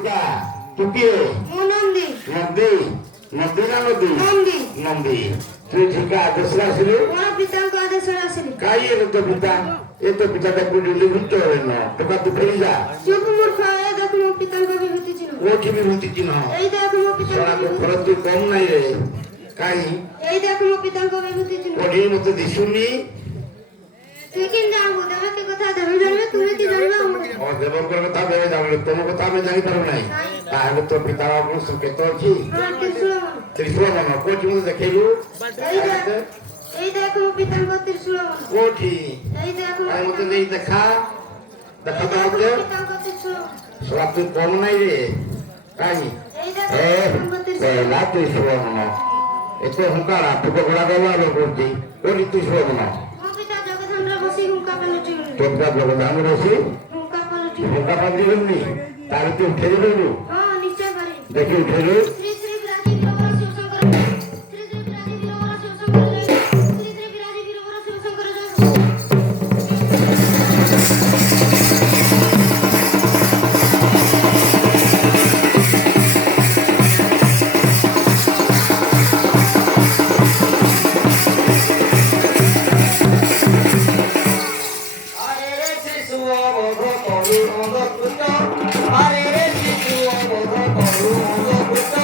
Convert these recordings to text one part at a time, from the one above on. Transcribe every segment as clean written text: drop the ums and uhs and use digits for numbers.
টুকা টুকিয়ে নন্দী নন্দী নন্দী না নদী নন্দী নন্দী তুই ঠিকা আদেশরা আসলে ମୋର ପିତାଙ୍କ ଆଦେଶରେ ଆସିଲି କାଇ ଏ ତ ପିତା ଏ ତ ପିତାଟା କୋଉଠି ଲିଭିତ ହେନ ଟୁକା ତୁ ଫେରି ଯା ଚୁପ ମୂର୍ଖ ଏ ଦେଖ ମୋ ପିତାଙ୍କ ବିଭୂତି ଚିହ୍ନ କୋଉଠି ବି ଭୂତି ଚିହ୍ନ ଏଇ ଦେଖ ମୋ ପିତାଙ୍କ ଶଳାକୁ ବିଭୂତି ଖରଚ ତୁ କମ ନାହିଁ ରେ କାଇ ଏଇ ଦେଖ ମୋ ପିତାଙ୍କ ବିଭୂତି ଚିହ୍ନ କୋଉଠି ମତେ ଦିଶୁନି তুই কেন জানবো দেবে কি কথা দেবে জানবে তুমি কি জানবে ও দেবଙ୍କର କଥା ଦେବେ ଜାଣିଲେ ତମ କଥା ଆମେ ଜାଣିପାରୁ ନାହିଁ ତାହେଲେ ତୋ ପିତାର ସଂକେତ ଅଛି ତ୍ରିଶୂଳ ମନ କୋଉଠି ମତେ ଦେଖେଇଲୁ এই দেখো ମୋ ପିତାଙ୍କ ତ୍ରିଶୂଳ କୋଉଠି এই ଦେଖো କାଇଁ ମତେ ନେଇ ଦେଖା ଦେଖା ତ ମୋ ମତେ ପିତାଙ୍କ ତ୍ରିଶୂଳ ଶଳା ତୁ କମ ନାହିଁ ରେ କାଇଁ এই দেখো ଏ ମୋ ପିତାଙ୍କ ତ୍ରିଶୂଳ ପେଲା ତ୍ରିଶୂଳ ମନ ଏତେ ହୁଙ୍କାରା ଫୁକ ଘୋଡ଼ା ଗଲା ଲୋକ କରୁଛି କୋଉଠି ତ୍ରିଶୂଳ ମନ ମୋ ପିତା ଜଗଧାମରେ ବସି ହୁଙ୍କା ପାଲଟି ତୋ ପିତା ଜଗଦାନ ରସି ହୁଙ୍କା ପାଲଟି ହୁଙ୍କା ପାଲିଗଲୁନି ତାହେଲେ ତୁ ଉଠେଇ ଦେଲୁ ହଁ ନିଶ୍ଚୟ ପାରି ଦେଖି ଉଠେଇଲୁ ଶ୍ରୀ ଶ୍ରୀ ବିରାଜି ବୀରବର ଶିବଶଙ୍କର ଶ୍ରୀ ଶ୍ରୀ ବିରାଜି ବୀରବର ଶିବଶଙ୍କର ଜୟ ଶ୍ରୀ ଶ୍ରୀ ବିରାଜି ବୀରବର ଶିବଶଙ୍କର ଜୟ আরে রে শিশু অবধ করু অন্ধ কৃত আরে রে শিশু অবধ করু অন্ধ কৃত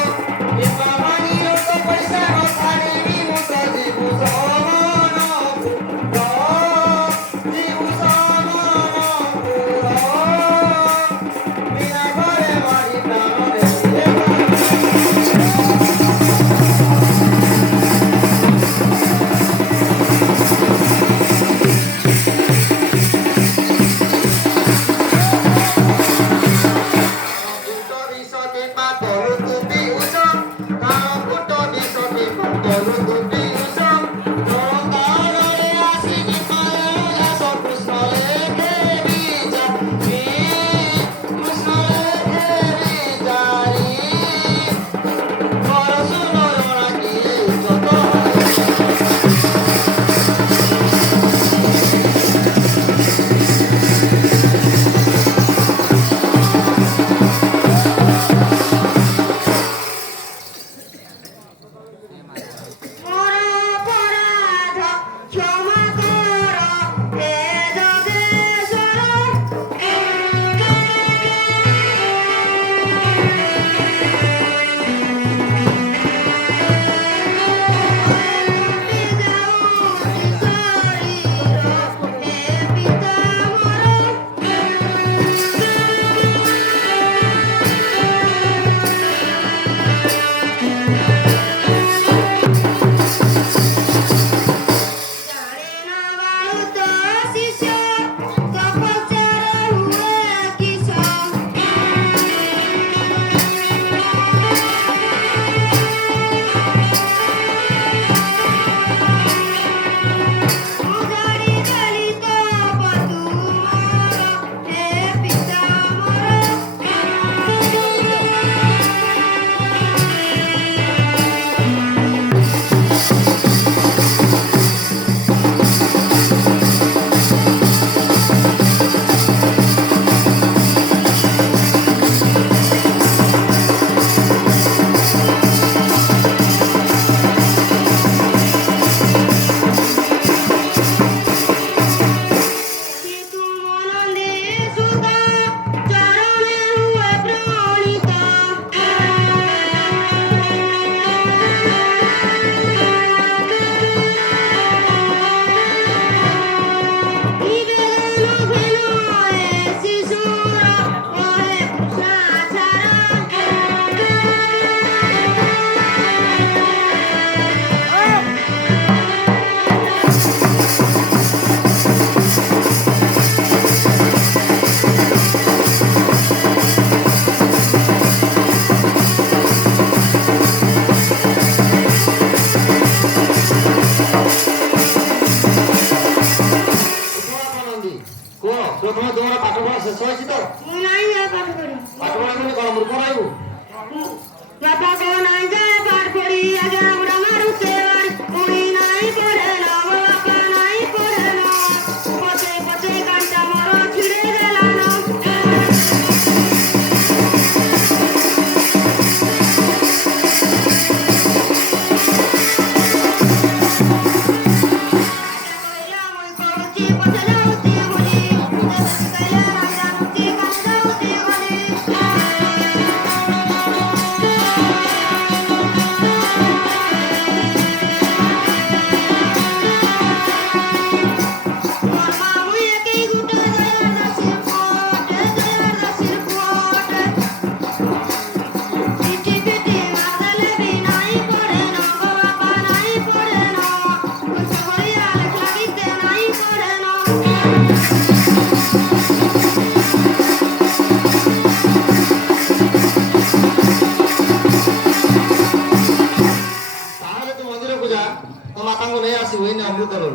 ତାଙ୍କୁ ନେଇ ଆସିବୁ ଏଇନେ ଅମୃତରୁ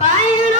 ବାଇଗଣ